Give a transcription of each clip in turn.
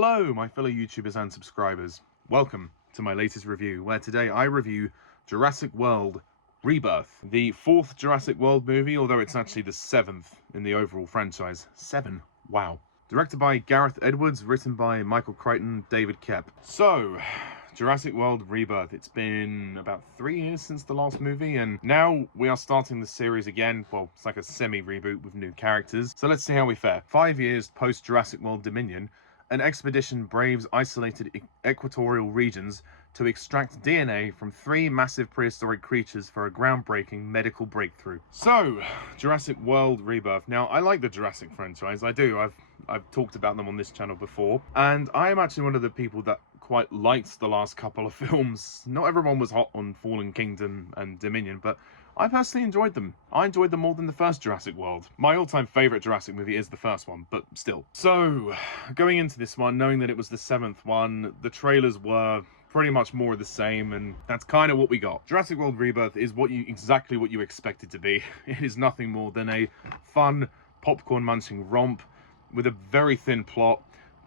Hello, my fellow YouTubers and subscribers. Welcome to my latest review, where today I review Jurassic World Rebirth, the fourth Jurassic World movie, although it's actually the seventh in the overall franchise. 7. Wow. Directed by Gareth Edwards, written by Michael Crichton, David Koepp. So, Jurassic World Rebirth. It's been about 3 years since the last movie, and now we are starting the series again. Well, it's like a semi-reboot with new characters. So let's see how we fare. 5 years post-Jurassic World Dominion, an expedition braves isolated equatorial regions to extract DNA from 3 massive prehistoric creatures for a groundbreaking medical breakthrough. So, Jurassic World Rebirth. Now, I like the Jurassic franchise. I do. I've talked about them on this channel before, and I am actually one of the people that quite liked the last couple of films. Not everyone was hot on Fallen Kingdom and Dominion, but I personally enjoyed them. I enjoyed them more than the first Jurassic World. My all-time favourite Jurassic movie is the first one, but still. So, going into this one, knowing that it was the 7th one, the trailers were pretty much more of the same, and that's kind of what we got. Jurassic World Rebirth is exactly what you expect it to be. It is nothing more than a fun, popcorn-munching romp with a very thin plot,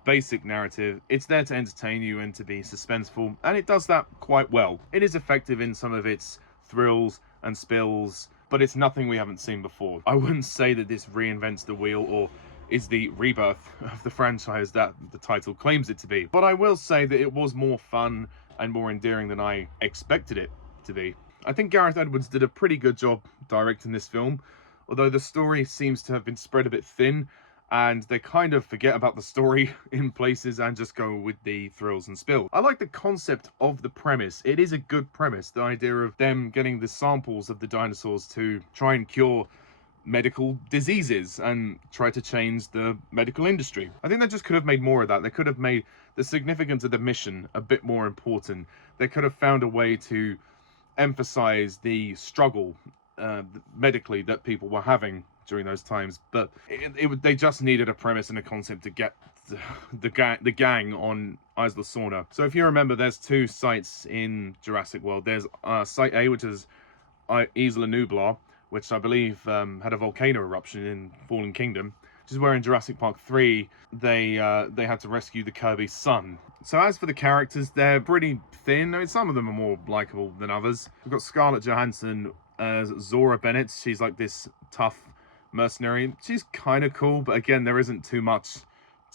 basic narrative. It's there to entertain you and to be suspenseful, and it does that quite well. It is effective in some of its thrills and spills, but it's nothing we haven't seen before. I wouldn't say that this reinvents the wheel or is the rebirth of the franchise that the title claims it to be, but I will say that it was more fun and more endearing than I expected it to be. I think Gareth Edwards did a pretty good job directing this film, although the story seems to have been spread a bit thin, and they kind of forget about the story in places and just go with the thrills and spills. I like the concept of the premise. It is a good premise, the idea of them getting the samples of the dinosaurs to try and cure medical diseases and try to change the medical industry. I think they just could have made more of that. They could have made the significance of the mission a bit more important. They could have found a way to emphasize the struggle medically that people were having during those times, but they just needed a premise and a concept to get the gang on Isla Sorna. So if you remember, there's 2 sites in Jurassic World. There's Site A, which is Isla Nublar, which I believe had a volcano eruption in Fallen Kingdom, which is where in Jurassic Park 3 they had to rescue the Kirby's son. So as for the characters, they're pretty thin. I mean, some of them are more likable than others. We've got Scarlett Johansson as Zora Bennett. She's like this tough mercenary. She's kind of cool, but again, there isn't too much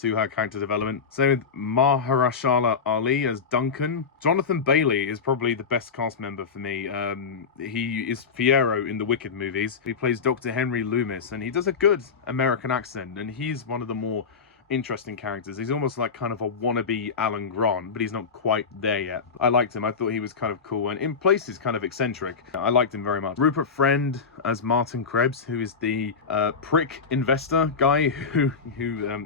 to her character development. Same with Maharasha Ali as Duncan. Jonathon Bailey is probably the best cast member for me. He is Fiyero in the Wicked movies. He plays Dr. Henry Loomis, and he does a good American accent, and he's one of the more interesting characters. He's almost like kind of a wannabe Alan Grant, but he's not quite there yet. I liked him. I thought he was kind of cool, and in places kind of eccentric. I liked him very much. Rupert Friend as Martin Krebs, who is the prick investor guy who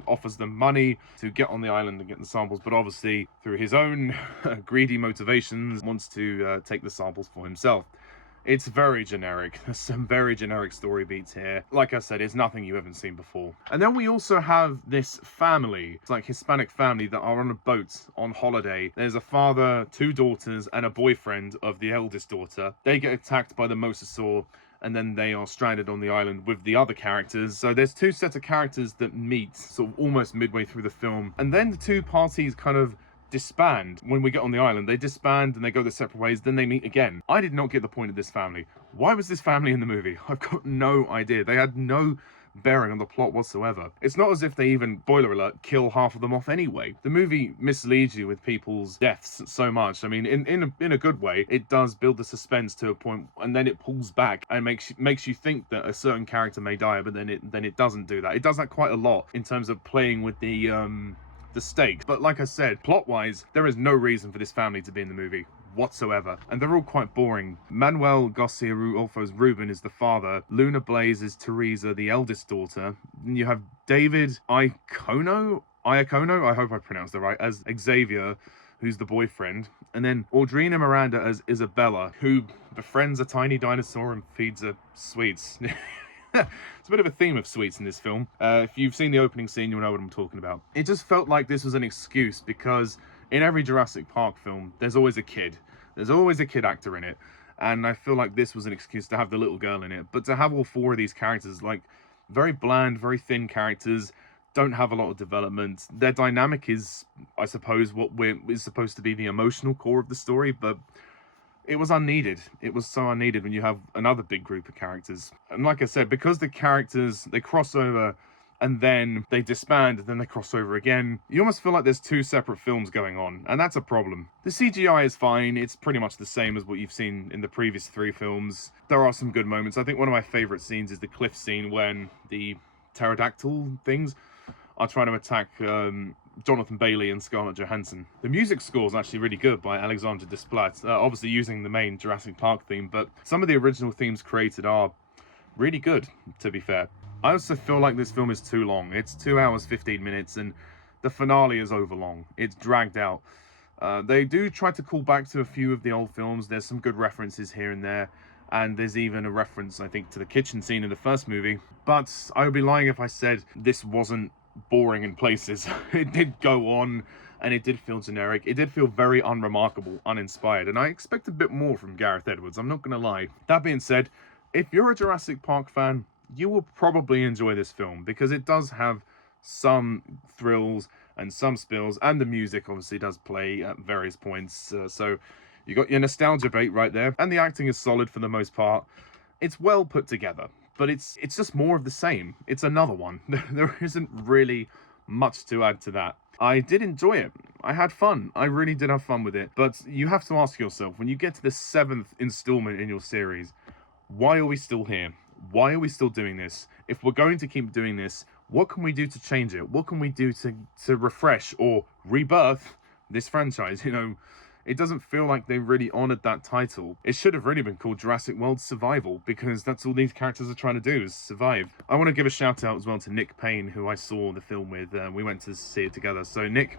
offers them money to get on the island and get the samples, but obviously through his own greedy motivations wants to take the samples for himself. It's very generic. There's some very generic story beats here. Like I said, it's nothing you haven't seen before. And then we also have this family. It's like Hispanic family that are on a boat on holiday. There's a father, 2 daughters, and a boyfriend of the eldest daughter. They get attacked by the mosasaur, and then they are stranded on the island with the other characters. So there's 2 sets of characters that meet sort of almost midway through the film. And then the 2 parties kind of disband. When we get on the island, they disband and they go their separate ways, then they meet again. I did not get the point of this family. Why was this family in the movie? I've got no idea. They had no bearing on the plot whatsoever. It's not as if they even, spoiler alert, kill half of them off anyway. The movie misleads you with people's deaths so much. I mean, in a good way, it does build the suspense to a point, and then it pulls back and makes you think that a certain character may die, but then it doesn't do that. It does that quite a lot in terms of playing with the stakes. But like I said, plot-wise, there is no reason for this family to be in the movie whatsoever, and they're all quite boring. Manuel Garcia-Rulfo's Ruben is the father. Luna Blaise is Teresa, the eldest daughter. Then you have David Iacono, I hope I pronounced that right, as Xavier, who's the boyfriend. And then Audrina Miranda as Isabella, who befriends a tiny dinosaur and feeds her sweets. It's a bit of a theme of sweets in this film. If you've seen the opening scene, you'll know what I'm talking about. It just felt like this was an excuse, because in every Jurassic Park film, there's always a kid. There's always a kid actor in it. And I feel like this was an excuse to have the little girl in it. But to have all 4 of these characters, like, very bland, very thin characters, don't have a lot of development. Their dynamic is, I suppose, is supposed to be the emotional core of the story, but it was unneeded. It was so unneeded when you have another big group of characters. And like I said, because the characters, they cross over and then they disband and then they cross over again, you almost feel like there's two separate films going on, and that's a problem. The CGI is fine. It's pretty much the same as what you've seen in the previous 3 films. There are some good moments. I think one of my favorite scenes is the cliff scene when the pterodactyl things are trying to attack Jonathan Bailey and Scarlett Johansson. The music score is actually really good by Alexandre Desplat, obviously using the main Jurassic Park theme, but some of the original themes created are really good, to be fair. I also feel like this film is too long. It's 2 hours 15 minutes and the finale is overlong. It's dragged out. They do try to call back to a few of the old films. There's some good references here and there, and there's even a reference, I think, to the kitchen scene in the first movie. But I would be lying if I said this wasn't boring in places. It did go on and it did feel generic. It did feel very unremarkable, uninspired, and I expect a bit more from Gareth Edwards, I'm not gonna lie. That being said, if you're a Jurassic Park fan, you will probably enjoy this film because it does have some thrills and some spills, and the music obviously does play at various points, so you got your nostalgia bait right there, and the acting is solid for the most part. It's well put together, but it's just more of the same. It's another one. There isn't really much to add to that. I did enjoy it. I had fun. I really did have fun with it. But you have to ask yourself, when you get to the 7th installment in your series, why are we still here? Why are we still doing this? If we're going to keep doing this, what can we do to change it? What can we do to refresh or rebirth this franchise? You know, it doesn't feel like they really honoured that title. It should have really been called Jurassic World Survival, because that's all these characters are trying to do, is survive. I want to give a shout out as well to Nick Payne, who I saw the film with. We went to see it together. So Nick,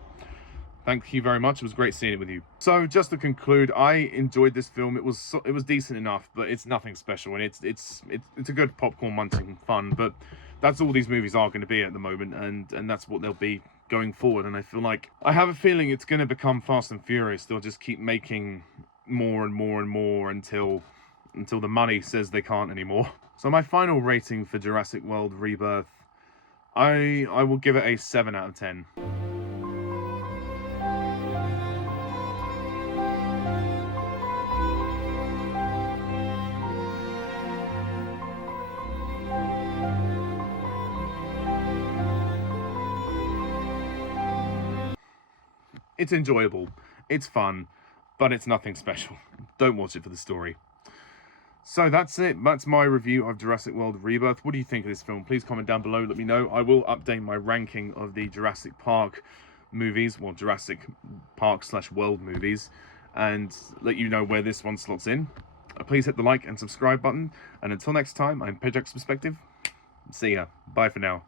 thank you very much. It was great seeing it with you. So just to conclude, I enjoyed this film. It was decent enough, but it's nothing special, and it's a good popcorn munching fun. But that's all these movies are going to be at the moment, and that's what they'll be going forward. And I feel like, I have a feeling it's going to become Fast and Furious. They'll just keep making more and more and more until the money says they can't anymore. So my final rating for Jurassic World Rebirth, I will give it a 7 out of 10. It's enjoyable, it's fun, but it's nothing special. Don't watch it for the story. So that's it. That's my review of Jurassic World Rebirth. What do you think of this film? Please comment down below, let me know. I will update my ranking of the Jurassic Park movies, well, Jurassic Park / World movies, and let you know where this one slots in. Please hit the like and subscribe button, and until next time, I'm Pajak's Perspective. See ya. Bye for now.